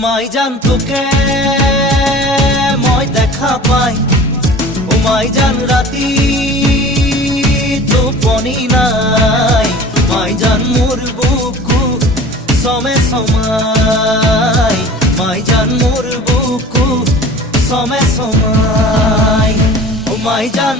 মাই জান তোকে মই দেখা পাই, ও মাই জান রাতি টোপনি নাই। মাই জান মোর বুকু সমে সমাই, মাই জান মোর বুকু সমে সমাই। ও মাই জান